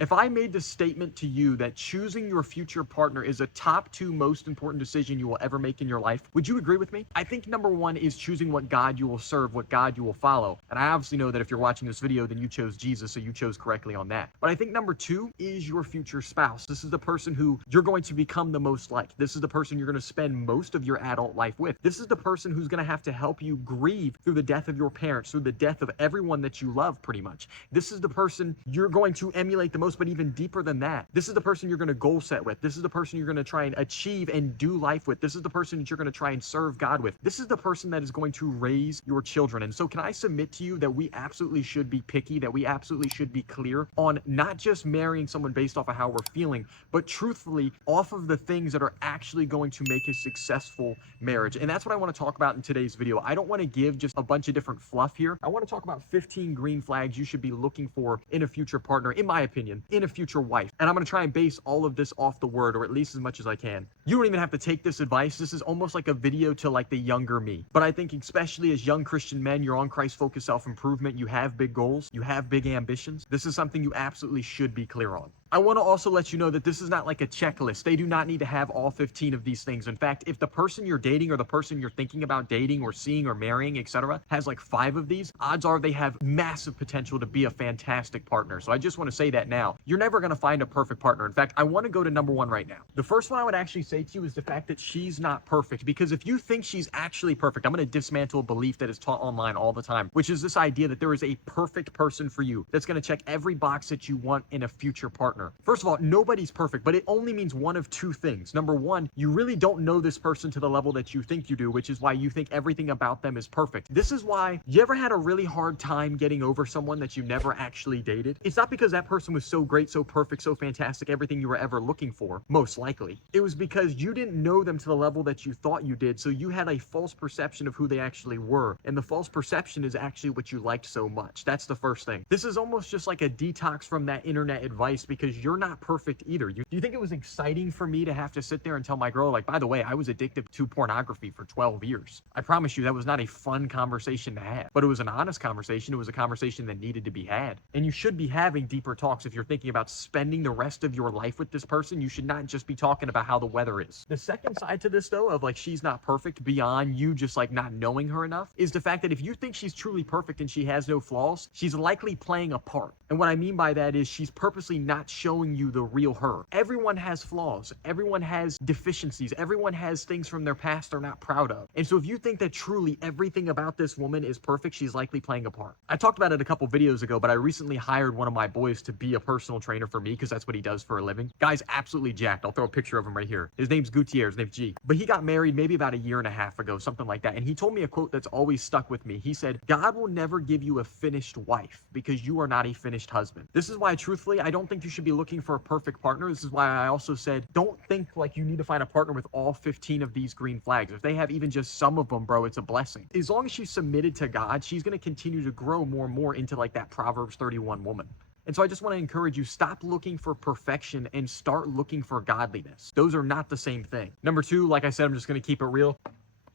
If I made the statement to you that choosing your future partner is a top 2 most important decision you will ever make in your life, would you agree with me? I think number 1 is choosing what God you will serve, what God you will follow. And I obviously know that if you're watching this video, then you chose Jesus, so you chose correctly on that. But I think number 2 is your future spouse. This is the person who you're going to become the most like. This is the person you're going to spend most of your adult life with. This is the person who's going to have to help you grieve through the death of your parents, through the death of everyone that you love, pretty much. This is the person you're going to emulate the most, but even deeper than that, this is the person you're going to goal set with. This is the person you're going to try and achieve and do life with. This is the person that you're going to try and serve God with. This is the person that is going to raise your children. And so can I submit to you that we absolutely should be picky, that we absolutely should be clear on not just marrying someone based off of how we're feeling, but truthfully off of the things that are actually going to make a successful marriage. And that's what I want to talk about in today's video. I don't want to give just a bunch of different fluff here. I want to talk about 15 green flags you should be looking for in a future partner, in my opinion, in a future wife. And I'm going to try and base all of this off the word, or at least as much as I can. You don't even have to take this advice. This is almost like a video to like the younger me. But I think especially as young Christian men, you're on Christ-focused self-improvement. You have big goals. You have big ambitions. This is something you absolutely should be clear on. I want to also let you know that this is not like a checklist. They do not need to have all 15 of these things. In fact, if the person you're dating or the person you're thinking about dating or seeing or marrying, etc., has like 5 of these, odds are they have massive potential to be a fantastic partner. So I just want to say that now. You're never going to find a perfect partner. In fact, I want to go to number 1 right now. The first one I would actually say to you is the fact that she's not perfect. Because if you think she's actually perfect, I'm going to dismantle a belief that is taught online all the time, which is this idea that there is a perfect person for you that's going to check every box that you want in a future partner. First of all, nobody's perfect, but it only means one of 2 things. Number 1, you really don't know this person to the level that you think you do, which is why you think everything about them is perfect. This is why you ever had a really hard time getting over someone that you never actually dated? It's not because that person was so great, so perfect, so fantastic, everything you were ever looking for, most likely. It was because you didn't know them to the level that you thought you did, so you had a false perception of who they actually were, and the false perception is actually what you liked so much. That's the first thing. This is almost just like a detox from that internet advice, because you're not perfect either. Do you think it was exciting for me to have to sit there and tell my girl, like, by the way, I was addicted to pornography for 12 years. I promise you that was not a fun conversation to have, but it was an honest conversation. It was a conversation that needed to be had. And you should be having deeper talks if you're thinking about spending the rest of your life with this person. You should not just be talking about how the weather is. The second side to this, though, of like she's not perfect beyond you just like not knowing her enough, is the fact that if you think she's truly perfect and she has no flaws, she's likely playing a part. And what I mean by that is she's purposely not showing you the real her. Everyone has flaws. Everyone has deficiencies. Everyone has things from their past they're not proud of. And so if you think that truly everything about this woman is perfect, she's likely playing a part. I talked about it a couple videos ago, but I recently hired one of my boys to be a personal trainer for me because that's what he does for a living. Guy's absolutely jacked. I'll throw a picture of him right here. His name's Gutierrez, his name's G. But he got married maybe about 1.5 years ago, something like that. And he told me a quote that's always stuck with me. He said, God will never give you a finished wife because you are not a finished husband. This is why, truthfully, I don't think you should be looking for a perfect partner. This is why I also said, don't think like you need to find a partner with all 15 of these green flags. If they have even just some of them, bro, it's a blessing. As long as she's submitted to God, she's going to continue to grow more and more into like that Proverbs 31 woman. And so I just want to encourage you, stop looking for perfection and start looking for godliness. Those are not the same thing. Number 2, like I said, I'm just going to keep it real.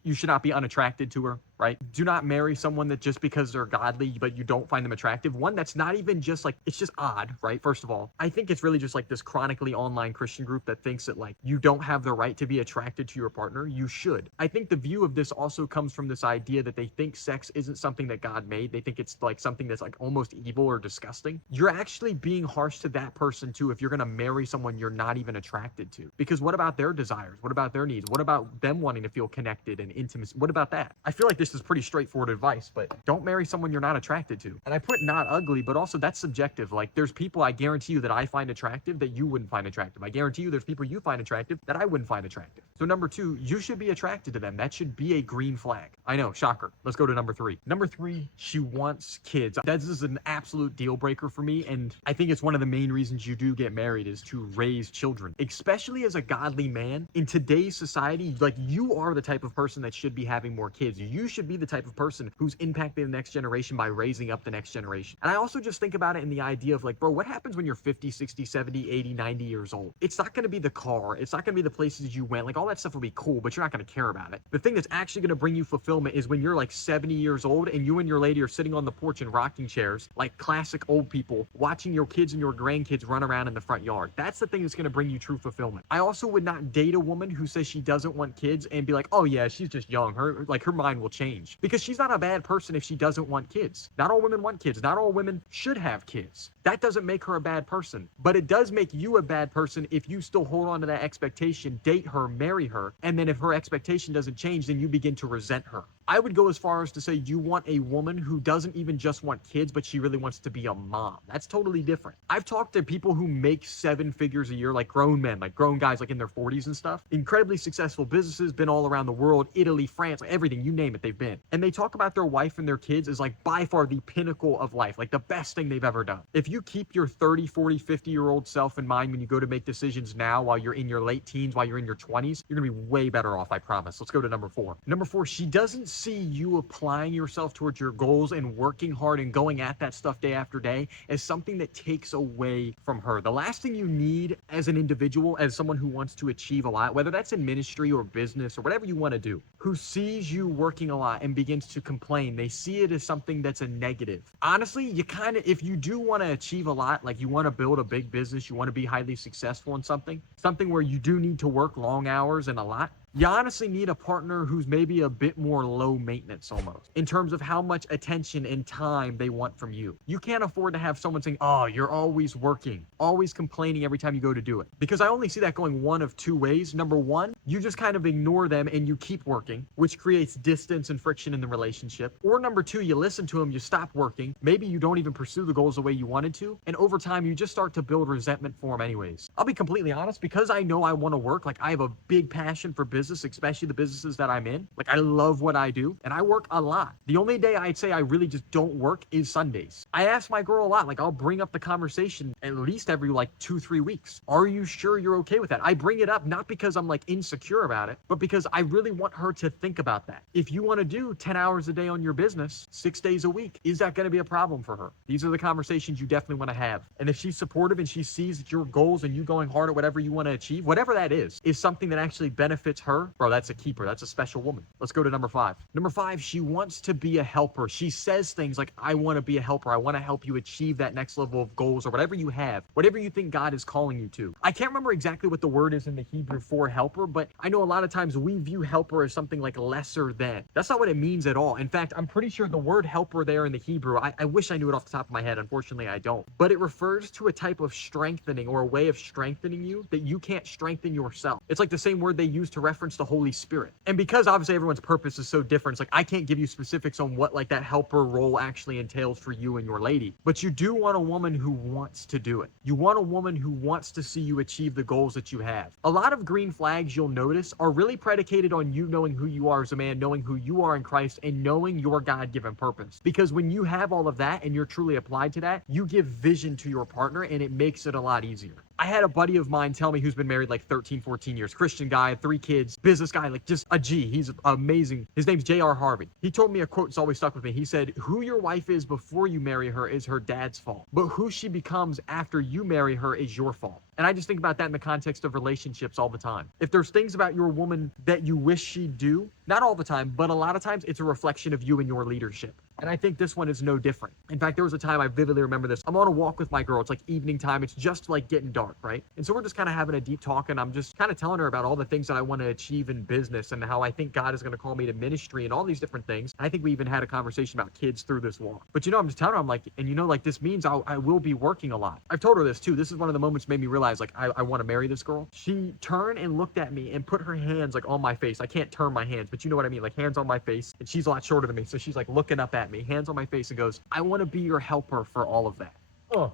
You should not be unattracted to her, right? Do not marry someone that just because they're godly, but you don't find them attractive. One that's not even just like, it's just odd, right? First of all, I think it's really just like this chronically online Christian group that thinks that like you don't have the right to be attracted to your partner. You should. I think the view of this also comes from this idea that they think sex isn't something that God made. They think it's like something that's like almost evil or disgusting. You're actually being harsh to that person too if you're going to marry someone you're not even attracted to. Because what about their desires? What about their needs? What about them wanting to feel connected and intimacy? What about that? I feel like this is pretty straightforward advice, but don't marry someone you're not attracted to. And I put not ugly, but also that's subjective. Like there's people I guarantee you that I find attractive that you wouldn't find attractive. I guarantee you there's people you find attractive that I wouldn't find attractive. So number 2, you should be attracted to them. That should be a green flag. I know, shocker. Let's go to number 3. Number 3, she wants kids. This is an absolute deal breaker for me. And I think it's one of the main reasons you do get married is to raise children, especially as a godly man in today's society. Like you are the type of person that should be having more kids. You should be the type of person who's impacting the next generation by raising up the next generation. And I also just think about it in the idea of like, bro, what happens when you're 50, 60, 70, 80, 90 years old? It's not going to be the car. It's not going to be the places you went. Like all that stuff will be cool, but you're not going to care about it. The thing that's actually going to bring you fulfillment is when you're like 70 years old and you and your lady are sitting on the porch in rocking chairs, like classic old people, watching your kids and your grandkids run around in the front yard. That's the thing that's going to bring you true fulfillment. I also would not date a woman who says she doesn't want kids and be like, oh yeah, she's just young. Her mind will change, because she's not a bad person if she doesn't want kids. Not all women want kids. Not all women should have kids. That doesn't make her a bad person, but it does make you a bad person if you still hold on to that expectation, date her, marry her, and then if her expectation doesn't change, then you begin to resent her. I would go as far as to say you want a woman who doesn't even just want kids, but she really wants to be a mom. That's totally different. I've talked to people who make 7 figures a year, like grown men, like grown guys, like in their 40s and stuff, incredibly successful businesses, been all around the world, Italy, France, like everything, you name it, they've been. And they talk about their wife and their kids as like by far the pinnacle of life, like the best thing they've ever done. If you keep your 30, 40, 50-year-old self in mind when you go to make decisions now while you're in your late teens, while you're in your 20s, you're gonna be way better off, I promise. Let's go to number 4. Number 4, she doesn't see you applying yourself towards your goals and working hard and going at that stuff day after day as something that takes away from her. The last thing you need as an individual, as someone who wants to achieve a lot, whether that's in ministry or business or whatever you want to do, who sees you working a lot and begins to complain, they see it as something that's a negative. Honestly, you kind of, if you do want to achieve a lot, like you want to build a big business, you want to be highly successful in something where you do need to work long hours and a lot, you honestly need a partner who's maybe a bit more low maintenance almost in terms of how much attention and time they want from you. You can't afford to have someone saying, oh, you're always working, always complaining every time you go to do it. Because I only see that going one of two ways. Number one, you just kind of ignore them and you keep working, which creates distance and friction in the relationship. Or number two, you listen to them, you stop working. Maybe you don't even pursue the goals the way you wanted to. And over time, you just start to build resentment for them anyways. I'll be completely honest, because I know I want to work, like I have a big passion for business, especially the businesses that I'm in. Like I love what I do and I work a lot. The only day I'd say I really just don't work is Sundays. I ask my girl a lot, like I'll bring up the conversation at least every like 2-3 weeks. Are you sure you're okay with that? I bring it up not because I'm like insecure about it, but because I really want her to think about that. If you want to do 10 hours a day on your business, 6 days a week, is that going to be a problem for her? These are the conversations you definitely want to have. And if she's supportive and she sees that your goals and you going hard at whatever you want to achieve, whatever that is something that actually benefits her, bro, that's a keeper. That's a special woman. Let's go to number 5. Number 5, she wants to be a helper. She says things like, I want to be a helper. I want to help you achieve that next level of goals or whatever you have, whatever you think God is calling you to. I can't remember exactly what the word is in the Hebrew for helper, but I know a lot of times we view helper as something like lesser than. That's not what it means at all. In fact, I'm pretty sure the word helper there in the Hebrew, I wish I knew it off the top of my head. Unfortunately, I don't. But it refers to a type of strengthening or a way of strengthening you that you can't strengthen yourself. It's like the same word they use to reference the Holy Spirit. And because obviously everyone's purpose is so different, it's like I can't give you specifics on what like that helper role actually entails for you and your lady. But you do want a woman who wants to do it. You want a woman who wants to see you achieve the goals that you have. A lot of green flags you'll notice are really predicated on you knowing who you are as a man, knowing who you are in Christ, and knowing your God-given purpose. Because when you have all of that and you're truly applied to that, you give vision to your partner and it makes it a lot easier. I had a buddy of mine tell me, who's been married like 13, 14 years, Christian guy, 3 kids, business guy, like just a G. He's amazing. His name's J.R. Harvey. He told me a quote that's always stuck with me. He said, who your wife is before you marry her is her dad's fault, but who she becomes after you marry her is your fault. And I just think about that in the context of relationships all the time. If there's things about your woman that you wish she'd do, not all the time, but a lot of times it's a reflection of you and your leadership. And I think this one is no different. In fact, there was a time I vividly remember this. I'm on a walk with my girl. It's like evening time. It's just like getting dark, right? And so we're just kind of having a deep talk and I'm just kind of telling her about all the things that I want to achieve in business and how I think God is going to call me to ministry and all these different things. I think we even had a conversation about kids through this walk. But I'm just telling her, I'm like, and like this means I will be working a lot. I've told her this too. This is one of the moments made me realize like I want to marry this girl. She turned and looked at me and put her hands like on my face. I can't turn my hands, but you know what I mean? Like hands on my face. And she's a lot shorter than me. So she's like looking up at me, hands on my face, and goes, I want to be your helper for all of that. Oh,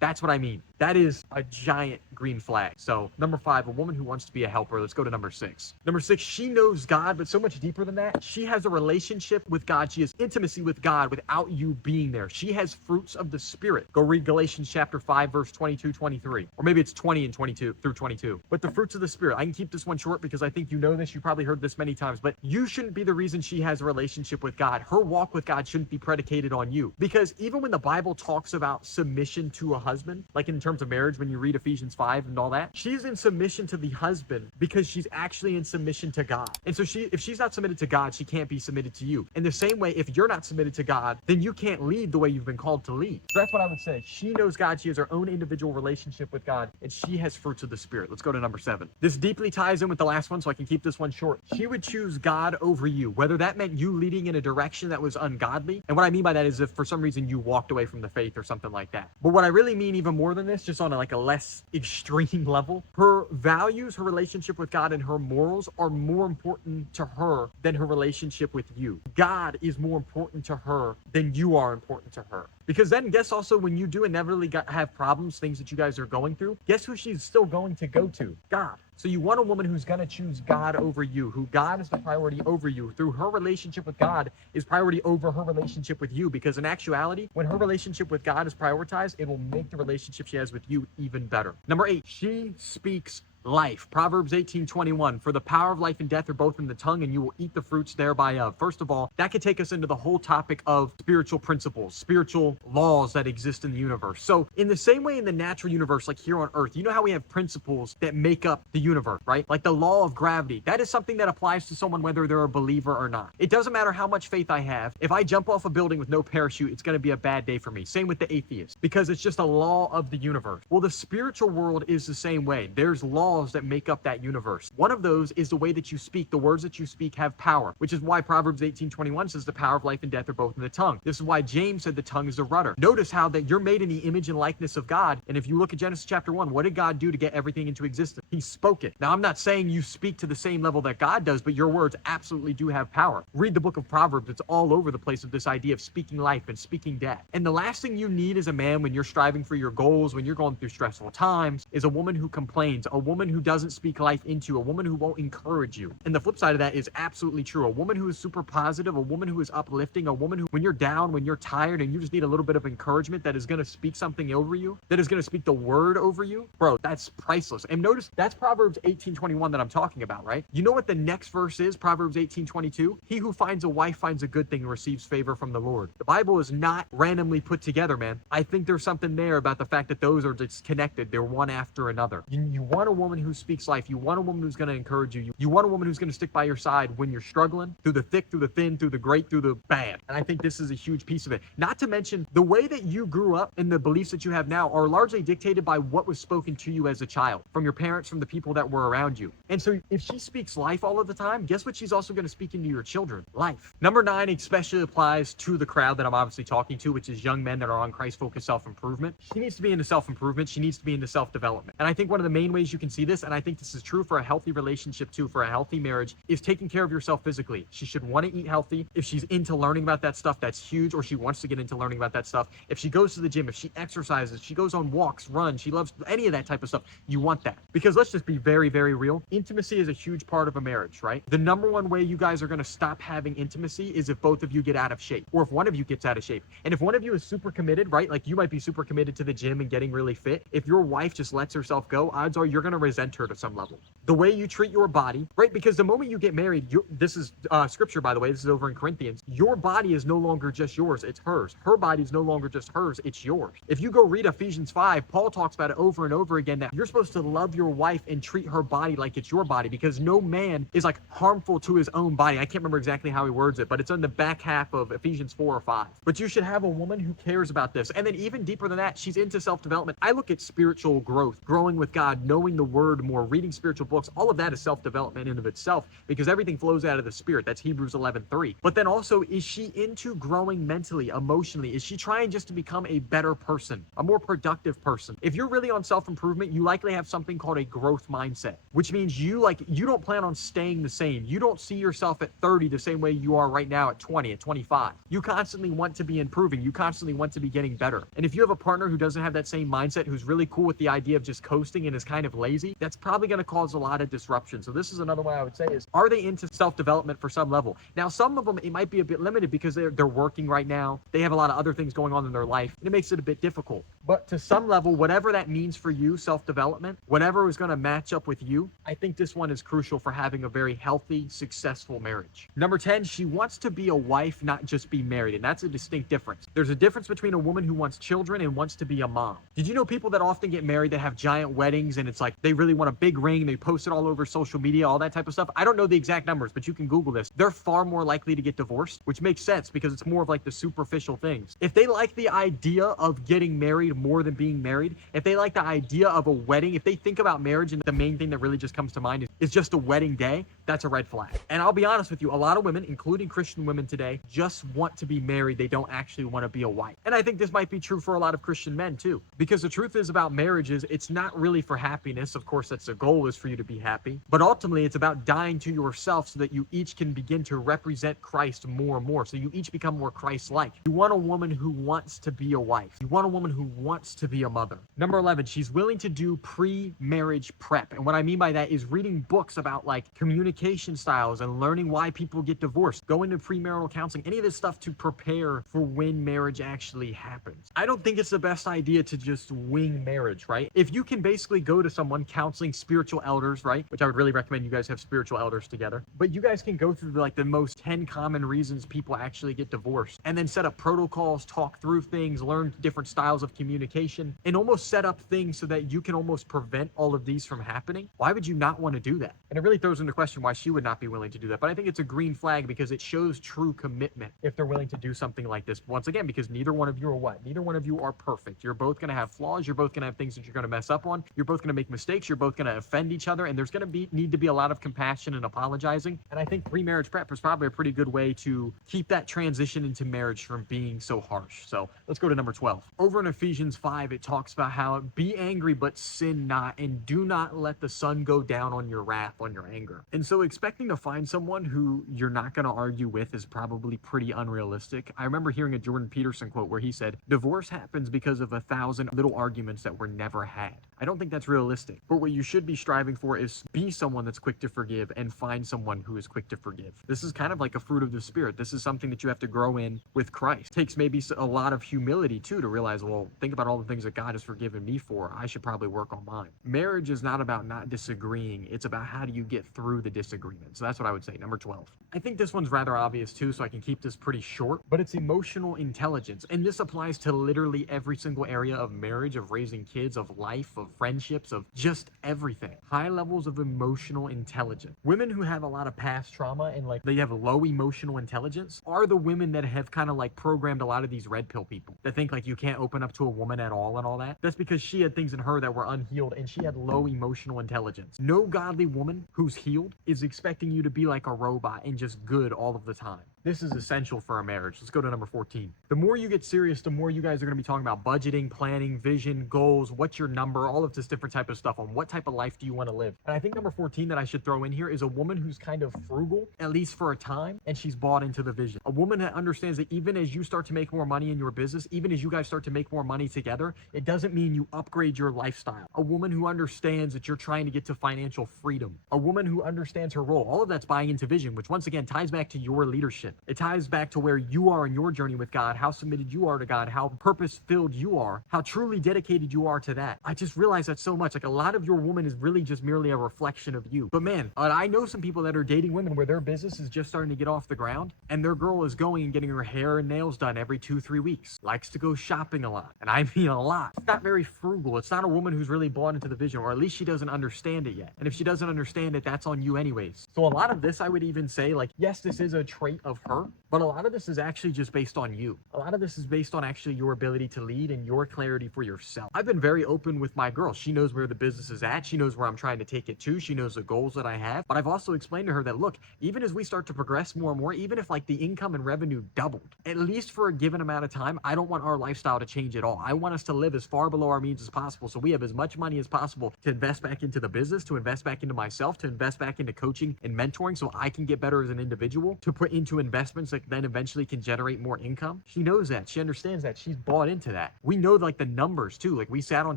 that's what I mean. that is a giant green flag. So number 5, a woman who wants to be a helper. Let's go to number 6. Number 6, she knows God, but so much deeper than that. She has a relationship with God. She has intimacy with God without you being there. She has fruits of the Spirit. Go read Galatians chapter 5, verse 22, 23. Or maybe it's 20 and 22 through 22. But the fruits of the Spirit. I can keep this one short because I think you know this. You probably heard this many times. But you shouldn't be the reason she has a relationship with God. Her walk with God shouldn't be predicated on you. Because even when the Bible talks about submission to a husband, like in terms of marriage, when you read Ephesians 5 and all that, she's in submission to the husband because she's actually in submission to God. And so if she's not submitted to God, she can't be submitted to you. In the same way, if you're not submitted to God, then you can't lead the way you've been called to lead. So that's what I would say. She knows God. She has her own individual relationship with God, and she has fruits of the Spirit. Let's go to number 7. This deeply ties in with the last one, so I can keep this one short. She would choose God over you, whether that meant you leading in a direction that was ungodly. And what I mean by that is if for some reason you walked away from the faith or something like that. But what I really mean even more than this, just on a less extreme level, her values, her relationship with God, and her morals are more important to her than her relationship with you. God is more important to her than you are important to her. Because then guess also when you do inevitably have problems, things that you guys are going through, guess who she's still going to go to? God. So you want a woman who's going to choose God over you, who God is the priority over you. Through her relationship with God is priority over her relationship with you. Because in actuality, when her relationship with God is prioritized, it will make the relationship she has with you even better. Number 8, she speaks life. Proverbs 18:21, for the power of life and death are both in the tongue, and you will eat the fruits thereby of. First of all, that could take us into the whole topic of spiritual principles, spiritual laws that exist in the universe. So in the same way in the natural universe, like here on Earth, you know how we have principles that make up the universe, right? Like the law of gravity. That is something that applies to someone whether they're a believer or not. It doesn't matter how much faith I have. If I jump off a building with no parachute, it's going to be a bad day for me. Same with the atheist, because it's just a law of the universe. Well, the spiritual world is the same way. There's laws that make up that universe. One of those is the way that you speak. The words that you speak have power, which is why Proverbs 18:21 says the power of life and death are both in the tongue. This is why James said the tongue is a rudder. Notice how that you're made in the image and likeness of God. And if you look at Genesis chapter 1, what did God do to get everything into existence? He spoke it. Now, I'm not saying you speak to the same level that God does, but your words absolutely do have power. Read the book of Proverbs. It's all over the place of this idea of speaking life and speaking death. And the last thing you need as a man when you're striving for your goals, when you're going through stressful times, is a woman who complains, a woman who doesn't speak life into you, a woman who won't encourage you. And the flip side of that is absolutely true. A woman who is super positive, a woman who is uplifting, a woman who, when you're down, when you're tired, and you just need a little bit of encouragement, that is going to speak something over you, that is going to speak the word over you, bro, that's priceless. And notice that's Proverbs 18:21 that I'm talking about, right? You know what the next verse is? Proverbs 18:22. He who finds a wife finds a good thing and receives favor from the Lord. The Bible is not randomly put together, man. I think there's something there about the fact that those are just connected. They're one after another. You want a woman who speaks life. You want a woman who's going to encourage you. You want a woman who's going to stick by your side when you're struggling, through the thick, through the thin, through the great, through the bad. And I think this is a huge piece of it. Not to mention the way that you grew up and the beliefs that you have now are largely dictated by what was spoken to you as a child, from your parents, from the people that were around you. And so if she speaks life all of the time, guess what she's also going to speak into your children? Life. Number 9 especially applies to the crowd that I'm obviously talking to, which is young men that are on Christ-focused self-improvement. She needs to be into self-improvement. She needs to be into self-development. And I think one of the main ways you can see this, and I think this is true for a healthy relationship too, for a healthy marriage, is taking care of yourself physically. She should want to eat healthy. If she's into learning about that stuff, that's huge, or she wants to get into learning about that stuff. If she goes to the gym, if she exercises, she goes on walks, runs, she loves any of that type of stuff, you want that. Because let's just be very, very real. Intimacy is a huge part of a marriage, right? The number one way you guys are going to stop having intimacy is if both of you get out of shape, or if one of you gets out of shape. And if one of you is super committed, right? Like you might be super committed to the gym and getting really fit. If your wife just lets herself go, odds are you're going to resent her to some level. The way you treat your body, right? Because the moment you get married, this is scripture, by the way, this is over in Corinthians. Your body is no longer just yours, it's hers. Her body is no longer just hers, it's yours. If you go read Ephesians 5, Paul talks about it over and over again, that you're supposed to love your wife and treat her body like it's your body, because no man is like harmful to his own body. I can't remember exactly how he words it, but it's on the back half of Ephesians 4 or 5. But you should have a woman who cares about this. And then even deeper than that, she's into self-development. I look at spiritual growth, growing with God, knowing the word word more, reading spiritual books. All of that is self-development in and of itself, because everything flows out of the spirit. That's Hebrews 11:3. But then also, is she into growing mentally, emotionally? Is she trying just to become a better person, a more productive person? If you're really on self-improvement, you likely have something called a growth mindset, which means you don't plan on staying the same. You don't see yourself at 30 the same way you are right now at 20, at 25. You constantly want to be improving. You constantly want to be getting better. And if you have a partner who doesn't have that same mindset, who's really cool with the idea of just coasting and is kind of lazy, that's probably going to cause a lot of disruption. So this is another way I would say is, are they into self-development for some level? Now, some of them, it might be a bit limited because they're working right now. They have a lot of other things going on in their life, and it makes it a bit difficult. But to some level, whatever that means for you, self-development, whatever is going to match up with you, I think this one is crucial for having a very healthy, successful marriage. Number 10, she wants to be a wife, not just be married. And that's a distinct difference. There's a difference between a woman who wants children and wants to be a mom. Did you know people that often get married that have giant weddings, and it's like they really want a big ring, they post it all over social media, all that type of stuff? I don't know the exact numbers, but you can Google this. They're far more likely to get divorced, which makes sense because it's more of like the superficial things. If they like the idea of getting married more than being married, if they like the idea of a wedding, if they think about marriage and the main thing that really just comes to mind is just a wedding day, that's a red flag. And I'll be honest with you, a lot of women, including Christian women today, just want to be married. They don't actually want to be a wife. And I think this might be true for a lot of Christian men too, because the truth is about marriage is it's not really for happiness. Of course, that's the goal, is for you to be happy, but ultimately it's about dying to yourself so that you each can begin to represent Christ more and more. So you each become more Christ-like. You want a woman who wants to be a wife. You want a woman who wants to be a mother. Number 11, she's willing to do pre-marriage prep. And what I mean by that is reading books about like communication styles and learning why people get divorced, going to premarital counseling, any of this stuff to prepare for when marriage actually happens. I don't think it's the best idea to just wing marriage, right? If you can basically go to someone counseling, spiritual elders, right? Which I would really recommend you guys have spiritual elders together. But you guys can go through the most 10 common reasons people actually get divorced, and then set up protocols, talk through things, learn different styles of communication, and almost set up things so that you can almost prevent all of these from happening. Why would you not want to do that? And it really throws into question why she would not be willing to do that. But I think it's a green flag because it shows true commitment if they're willing to do something like this. Once again, because neither one of you are what? Neither one of you are perfect. You're both going to have flaws. You're both going to have things that you're going to mess up on. You're both going to make mistakes. You're both going to offend each other. And there's going to need to be a lot of compassion and apologizing. And I think pre-marriage prep is probably a pretty good way to keep that transition into marriage from being so harsh. So let's go to number 12. Over in Ephesians 5, it talks about how be angry, but sin not, and do not let the sun go down on your wrath, on your anger. And so expecting to find someone who you're not going to argue with is probably pretty unrealistic. I remember hearing a Jordan Peterson quote where he said, divorce happens because of 1,000 little arguments that were never had. I don't think that's realistic. But what you should be striving for is be someone that's quick to forgive and find someone who is quick to forgive. This is kind of like a fruit of the Spirit. This is something that you have to grow in with Christ. It takes maybe a lot of humility too to realize, well, think about all the things that God has forgiven me for. I should probably work on mine. Marriage is not about not disagreeing. It's about how do you get through the disagreement. So that's what I would say. Number 12. I think this one's rather obvious too, so I can keep this pretty short, but it's emotional intelligence. And this applies to literally every single area of marriage, of raising kids, of life, of friendships, of just everything. High levels of emotional intelligence. Women who have a lot of past trauma and they have low emotional intelligence are the women that have kind of programmed a lot of these red pill people that think you can't open up to a woman at all and all that. That's because she had things in her that were unhealed and she had low emotional intelligence. No godly woman who's healed is expecting you to be like a robot and just good all of the time. This is essential for a marriage. Let's go to number 14. The more you get serious, the more you guys are going to be talking about budgeting, planning, vision, goals, what's your number, all of this different type of stuff on what type of life do you want to live. And I think number 14 that I should throw in here is a woman who's kind of frugal, at least for a time, and she's bought into the vision. A woman that understands that even as you start to make more money in your business, even as you guys start to make more money together, it doesn't mean you upgrade your lifestyle. A woman who understands that you're trying to get to financial freedom. A woman who understands her role. All of that's buying into vision, which once again ties back to your leadership. It ties back to where you are in your journey with God, how submitted you are to God, how purpose-filled you are, how truly dedicated you are to that. I just realized that so much. A lot of your woman is really just merely a reflection of you. But man, I know some people that are dating women where their business is just starting to get off the ground, and their girl is going and getting her hair and nails done every 2-3 weeks. Likes to go shopping a lot. And I mean a lot. It's not very frugal. It's not a woman who's really bought into the vision, or at least she doesn't understand it yet. And if she doesn't understand it, that's on you anyways. So a lot of this, I would even say, yes, this is a trait of her, but a lot of this is actually just based on you. A lot of this is based on actually your ability to lead and your clarity for yourself. I've been very open with my girl. She knows where the business is at. She knows where I'm trying to take it to. She knows the goals that I have. But I've also explained to her that, look, even as we start to progress more and more, even if like the income and revenue doubled, at least for a given amount of time, I don't want our lifestyle to change at all. I want us to live as far below our means as possible, so we have as much money as possible to invest back into the business, to invest back into myself, to invest back into coaching and mentoring so I can get better as an individual, to put into investments that then eventually can generate more income. She knows that. She understands that. She's bought into that. We know like the numbers too. Like we sat on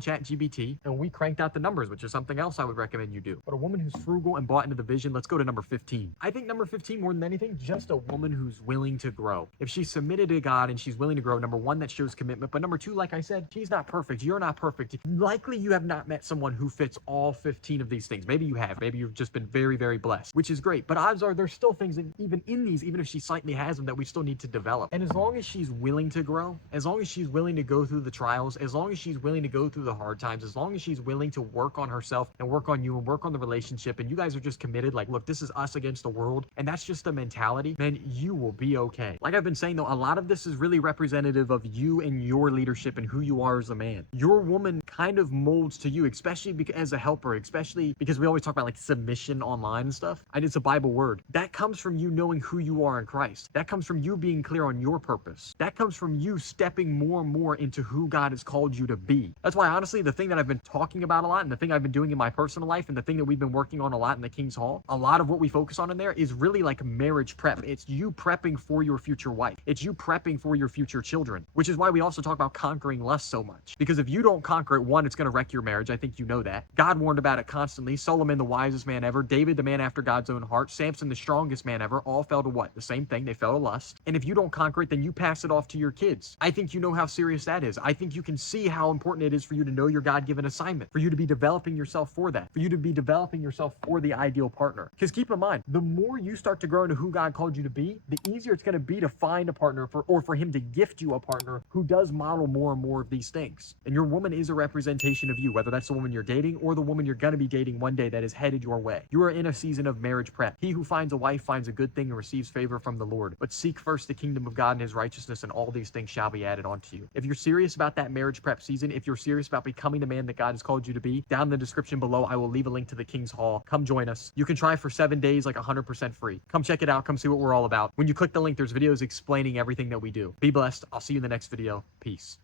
ChatGPT and we cranked out the numbers, which is something else I would recommend you do. But a woman who's frugal and bought into the vision, let's go to number 15. I think number 15, more than anything, just a woman who's willing to grow. If she's submitted to God and she's willing to grow, number one, that shows commitment. But number two, like I said, she's not perfect. You're not perfect. Likely you have not met someone who fits all 15 of these things. Maybe you have. Maybe you've just been very, very blessed, which is great. But odds are there's still things that even in these, even if she slightly has them, that we still need to develop. And as long as she's willing to grow, as long as she's willing to go through the trials, as long as she's willing to go through the hard times, as long as she's willing to work on herself and work on you and work on the relationship, and you guys are just committed, like, look, this is us against the world, and that's just the mentality, man, you will be okay. Like I've been saying though, a lot of this is really representative of you and your leadership and who you are as a man. Your woman kind of molds to you, especially as a helper, especially because we always talk about like submission online and stuff. And it's a Bible word. That comes from you knowing who you are in Christ. That comes from you being clear on your purpose. That comes from you stepping more and more into who God has called you to be. That's why honestly, the thing that I've been talking about a lot and the thing I've been doing in my personal life and the thing that we've been working on a lot in the King's Hall, a lot of what we focus on in there is really like marriage prep. It's you prepping for your future wife. It's you prepping for your future children, which is why we also talk about conquering lust so much. Because if you don't conquer it, one, it's going to wreck your marriage. I think you know that. God warned about it constantly. Solomon, the wisest man ever. David, the man after God's own heart. Samson, the strongest man ever. All fell to what? The same thing. They fell to lust. And if you don't conquer it, then you pass it off to your kids. I think you know how serious that is. I think you can see how important it is for you to know your God-given assignment, for you to be developing yourself for that, for you to be developing yourself for the ideal partner. Because keep in mind, the more you start to grow into who God called you to be, the easier it's going to be to find a partner for him to gift you a partner who does model more and more of these things. And your woman is a representation of you, whether that's the woman you're dating or the woman you're going to be dating one day that is headed your way. You are in a season of marriage prep. He who finds a wife finds a good thing and receives favor from the Lord. But seek first the kingdom of God and his righteousness, and all these things shall be added onto you. If you're serious about that marriage prep season, if you're serious about becoming the man that God has called you to be, down in the description below, I will leave a link to the King's Hall. Come join us. You can try for 7 days, like 100% free. Come check it out. Come see what we're all about. When you click the link, there's videos explaining everything that we do. Be blessed. I'll see you in the next video. Peace.